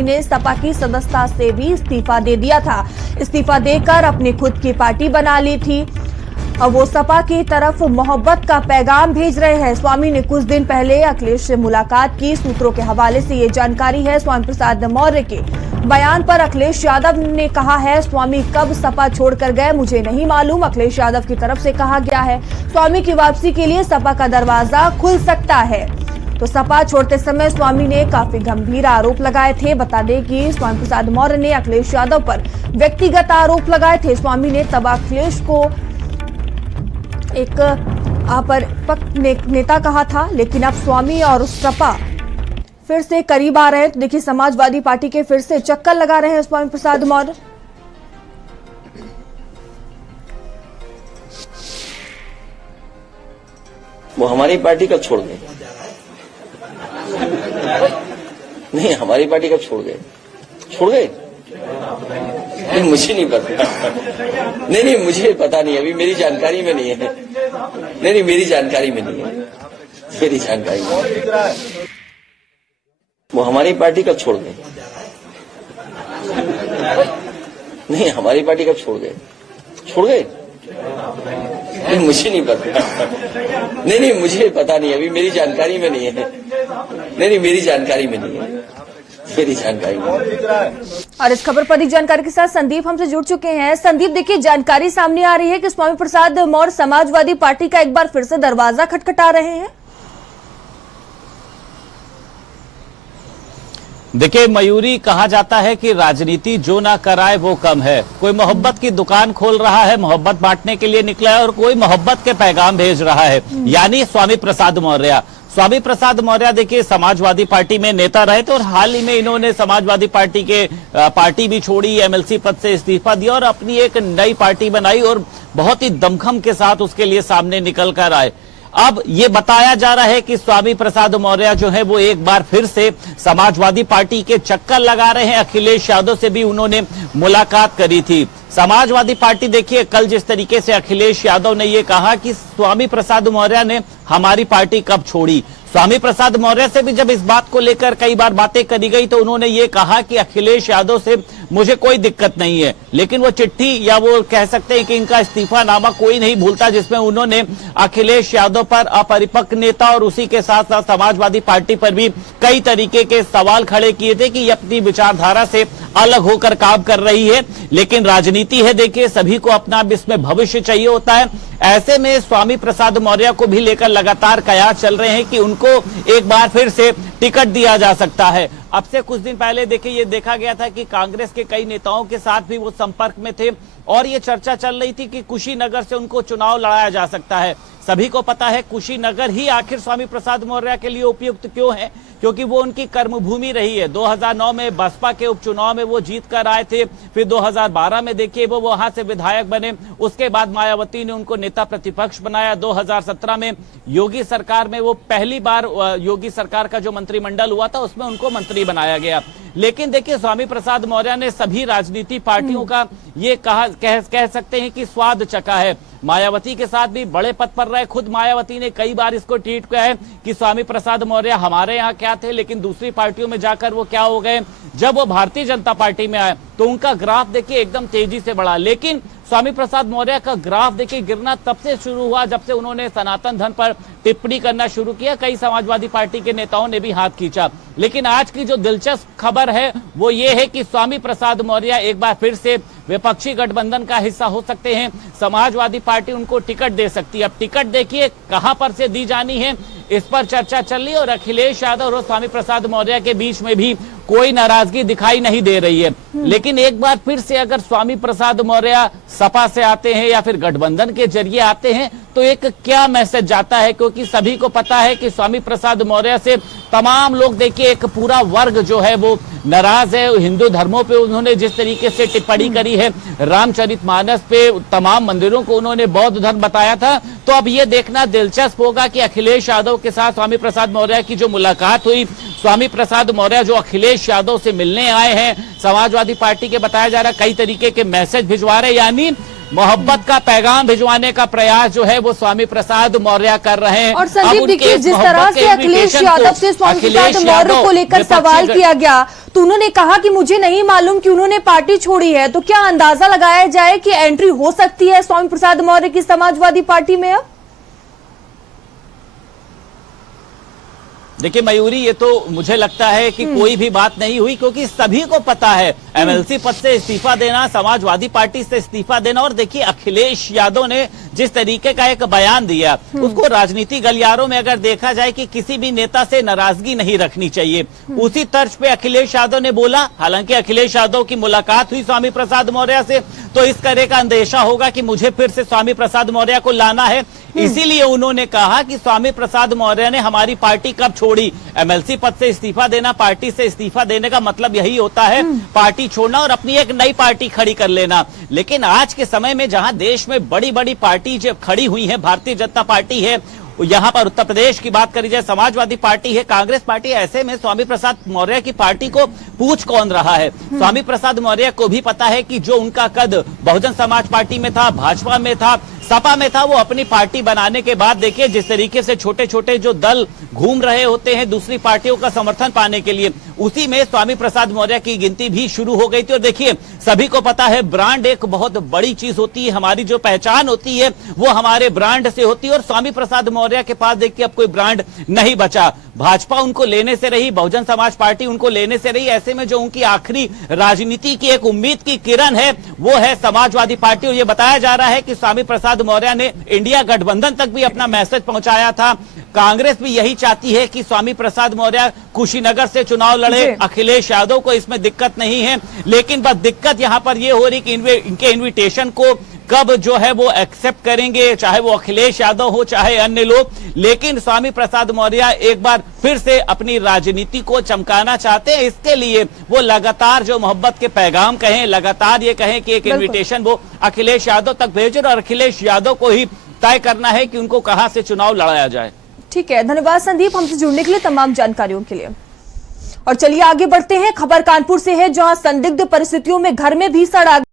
भाई ने सपा की सदस्यता से भी इस्तीफा दे दिया था। इस्तीफा देकर अपनी खुद की पार्टी बना ली थी। अब वो सपा की तरफ मोहब्बत का पैगाम भेज रहे हैं। स्वामी ने कुछ दिन पहले अखिलेश से मुलाकात की। सूत्रों के हवाले से ये जानकारी है। स्वामी प्रसाद मौर्य के बयान पर अखिलेश यादव ने कहा है, स्वामी कब सपा छोड़कर गए मुझे नहीं मालूम। अखिलेश यादव की तरफ से कहा गया है, स्वामी की वापसी के लिए सपा का दरवाजा खुल सकता है। तो सपा छोड़ते समय स्वामी ने काफी गंभीर आरोप लगाए थे। बता दें कि स्वामी प्रसाद मौर्य ने अखिलेश यादव पर व्यक्तिगत आरोप लगाए थे। स्वामी ने तब अखिलेश को एक अपरिपक्व नेता कहा था, लेकिन अब स्वामी और सपा फिर से करीब आ रहे हैं। तो देखिए, समाजवादी पार्टी के फिर से चक्कर लगा रहे हैं स्वामी प्रसाद मौर्य। वो हमारी पार्टी कब छोड़ गए? नहीं, हमारी पार्टी कब छोड़ गए? छोड़ गए? नहीं, मुझे नहीं पता। नहीं, मुझे पता नहीं, अभी मेरी जानकारी में नहीं है। नहीं, मेरी जानकारी में नहीं है। मेरी जानकारी में वो हमारी पार्टी कब छोड़ गए? नहीं, हमारी पार्टी कब छोड़ गए? छोड़ गए? नहीं, मुझे नहीं पता। नहीं, मुझे पता नहीं, अभी मेरी जानकारी में नहीं है। नहीं, मेरी जानकारी में नहीं है। मेरी जानकारी में। और इस खबर पर अधिक जानकारी के साथ संदीप हमसे जुड़ चुके हैं। संदीप, देखिए, जानकारी सामने आ रही है कि स्वामी प्रसाद मौर्य समाजवादी पार्टी का एक बार फिर से दरवाजा खटखटा रहे हैं। देखिए मयूरी, कहा जाता है कि राजनीति जो ना कराए वो कम है। कोई मोहब्बत की दुकान खोल रहा है, मोहब्बत बांटने के लिए निकला है, और कोई मोहब्बत के पैगाम भेज रहा है, यानी स्वामी प्रसाद मौर्य। स्वामी प्रसाद मौर्य देखिए समाजवादी पार्टी में नेता रहे थे और हाल ही में इन्होंने समाजवादी पार्टी भी छोड़ी, एमएलसी पद से इस्तीफा दिया और अपनी एक नई पार्टी बनाई और बहुत ही दमखम के साथ उसके लिए सामने निकल कर आए। अब ये बताया जा रहा है कि स्वामी प्रसाद मौर्य जो है वो एक बार फिर से समाजवादी पार्टी के चक्कर लगा रहे हैं। अखिलेश यादव से भी उन्होंने मुलाकात करी थी। समाजवादी पार्टी देखिए, कल जिस तरीके से अखिलेश यादव ने ये कहा कि स्वामी प्रसाद मौर्य ने हमारी पार्टी कब छोड़ी। स्वामी प्रसाद मौर्य से भी जब इस बात को लेकर कई बार बातें करी गई तो उन्होंने ये कहा कि अखिलेश यादव से मुझे कोई दिक्कत नहीं है, लेकिन वो चिट्ठी या वो कह सकते हैं कि इनका इस्तीफानामा कोई नहीं भूलता, जिसमें उन्होंने अखिलेश यादव पर अपरिपक्व नेता और उसी के साथ साथ समाजवादी पार्टी पर भी कई तरीके के सवाल खड़े किए थे कि ये अपनी विचारधारा से अलग होकर काम कर रही है। लेकिन राजनीति है, देखिए, सभी को अपना इसमें भविष्य चाहिए होता है। ऐसे में स्वामी प्रसाद मौर्य को भी लेकर लगातार कयास चल रहे हैं कि उनको एक बार फिर से टिकट दिया जा सकता है। अब से कुछ दिन पहले देखिए ये देखा गया था कि कांग्रेस के कई नेताओं के साथ भी वो संपर्क में थे और ये चर्चा चल रही थी कि कुशीनगर से उनको चुनाव लड़ाया जा सकता है। सभी को पता है कुशीनगर ही आखिर स्वामी प्रसाद मौर्य के लिए उपयुक्त क्यों है, क्योंकि वो उनकी कर्मभूमि रही है। 2009 में बसपा के उपचुनाव में वो जीत कर आए थे, फिर 2012 में देखिए वो वहां से विधायक बने, उसके बाद मायावती ने उनको नेता प्रतिपक्ष बनाया। 2017 में योगी सरकार में वो पहली बार योगी सरकार का जो मंत्रिमंडल हुआ था उसमें उनको मंत्री बनाया गया। लेकिन देखिए स्वामी प्रसाद मौर्य ने सभी राजनीति पार्टियों का ये कह सकते हैं कि स्वाद चखा है। मायावती के साथ भी बड़े पद पर रहे, खुद मायावती ने कई बार इसको ट्वीट किया है कि स्वामी प्रसाद मौर्य हमारे यहाँ क्या थे, लेकिन दूसरी पार्टियों में जाकर वो क्या हो गए। जब वो भारतीय जनता पार्टी में आए तो उनका ग्राफ देखिए एकदम तेजी से बढ़ा, लेकिन स्वामी प्रसाद मौर्य का ग्राफ देखिए गिरना तब से शुरू हुआ जब से उन्होंने सनातन धर्म पर टिप्पणी करना शुरू किया। कई समाजवादी पार्टी के नेताओं ने भी हाथ खींचा। लेकिन आज की जो दिलचस्प खबर है वो ये है कि स्वामी प्रसाद मौर्य एक बार फिर से विपक्षी गठबंधन का हिस्सा हो सकते हैं। समाजवादी पार्टी उनको टिकट दे सकती है। अब टिकट देखिए कहां पर से दी जानी है, इस पर चर्चा चल रही है और अखिलेश यादव और स्वामी प्रसाद मौर्य के बीच में भी कोई नाराजगी दिखाई नहीं दे रही है। लेकिन एक बार फिर से अगर स्वामी प्रसाद मौर्य सपा से आते हैं या फिर गठबंधन के जरिए आते हैं तो एक क्या मैसेज जाता है, क्योंकि सभी को पता है कि स्वामी प्रसाद मौर्य से तमाम लोग देखिए एक पूरा वर्ग जो है वो नाराज है। हिंदू धर्मों पे उन्होंने जिस तरीके से टिप्पणी करी है, रामचरितमानस पे तमाम मंदिरों को उन्होंने बौद्ध धर्म बताया था। तो अब ये देखना दिलचस्प होगा कि अखिलेश यादव के साथ स्वामी प्रसाद मौर्य की जो मुलाकात हुई, स्वामी प्रसाद मौर्य जो अखिलेश यादव से मिलने आए हैं, समाजवादी पार्टी के बताया जा रहा कई तरीके के मैसेज भिजवा रहे, यानी मोहब्बत का पैगाम भिजवाने का प्रयास जो है वो स्वामी प्रसाद मौर्य कर रहे हैं। और संदीप अब उनके देखिए, इस जिस मोहब्बत तरह के से अखिलेश invitation यादव को से स्वामी अखिलेश प्रसाद मौर्य यादव को लेकर विपक्षी सवाल किया गया तो उन्होंने कहा कि मुझे नहीं मालूम कि उन्होंने पार्टी छोड़ी है। तो क्या अंदाजा लगाया जाए कि एंट्री हो सकती है स्वामी प्रसाद मौर्य की समाजवादी पार्टी में अब? देखिए मयूरी, ये तो मुझे लगता है कि कोई भी बात नहीं हुई, क्योंकि सभी को पता है एमएलसी पद से इस्तीफा देना, समाजवादी पार्टी से इस्तीफा देना। और देखिए अखिलेश यादव ने जिस तरीके का एक बयान दिया, उसको राजनीति गलियारों में अगर देखा जाए कि किसी भी नेता से नाराजगी नहीं रखनी चाहिए, उसी तर्ज पे अखिलेश यादव ने बोला। हालांकि अखिलेश यादव की मुलाकात हुई स्वामी प्रसाद मौर्य से, तो इस तरह का अंदेशा होगा कि मुझे फिर से स्वामी प्रसाद मौर्य को लाना है। इसीलिए उन्होंने कहा कि स्वामी प्रसाद मौर्य ने हमारी पार्टी कब छोड़ी। एमएलसी पद से इस्तीफा देना, पार्टी से इस्तीफा देने का मतलब यही होता है, पार्टी छोड़ना और अपनी एक नई पार्टी खड़ी कर लेना। लेकिन आज के समय में जहां देश में बड़ी बड़ी पार्टी जो खड़ी हुई है, भारतीय जनता पार्टी है, यहाँ पर उत्तर प्रदेश की बात करी जाए समाजवादी पार्टी है, कांग्रेस पार्टी, ऐसे में स्वामी प्रसाद मौर्य की पार्टी को पूछ कौन रहा है? स्वामी प्रसाद मौर्य को भी पता है कि जो उनका कद बहुजन समाज पार्टी में था, भाजपा में था, सपा में था, वो अपनी पार्टी बनाने के बाद देखिए जिस तरीके से छोटे छोटे जो दल घूम रहे होते हैं दूसरी पार्टियों का समर्थन पाने के लिए, उसी में स्वामी प्रसाद मौर्य की गिनती भी शुरू हो गई थी। और देखिए सभी को पता है ब्रांड एक बहुत बड़ी चीज होती है, हमारी जो पहचान होती है वो हमारे ब्रांड से होती है। और स्वामी प्रसाद मौर्य के पास देखिए अब कोई ब्रांड नहीं बचा। भाजपा उनको लेने से रही, बहुजन समाज पार्टी उनको लेने से रही, ऐसे में जो उनकी आखिरी राजनीति की एक उम्मीद की किरण है वो है समाजवादी पार्टी। और ये बताया जा रहा है कि स्वामी प्रसाद मौर्य ने इंडिया गठबंधन तक भी अपना मैसेज पहुंचाया था। कांग्रेस भी यही चाहती है कि स्वामी प्रसाद मौर्य कुशीनगर से चुनाव लड़े, अखिलेश यादव को इसमें दिक्कत नहीं है। लेकिन बस दिक्कत यहां पर यह हो रही कि इनके इन्विटेशन को कब जो है वो एक्सेप्ट करेंगे, चाहे वो अखिलेश यादव हो चाहे अन्य लोग। लेकिन स्वामी प्रसाद मौर्य एक बार फिर से अपनी राजनीति को चमकाना चाहते हैं। इसके लिए वो लगातार जो मोहब्बत के पैगाम कहें, लगातार ये कहें कि एक इन्विटेशन वो अखिलेश यादव तक भेजें और अखिलेश यादव को ही तय करना है कि उनको कहां से चुनाव लड़ाया जाए। ठीक है, धन्यवाद संदीप हमसे जुड़ने के लिए, तमाम जानकारियों के लिए। और चलिए आगे बढ़ते हैं। खबर कानपुर से है, जहां संदिग्ध परिस्थितियों में घर में भीषण आग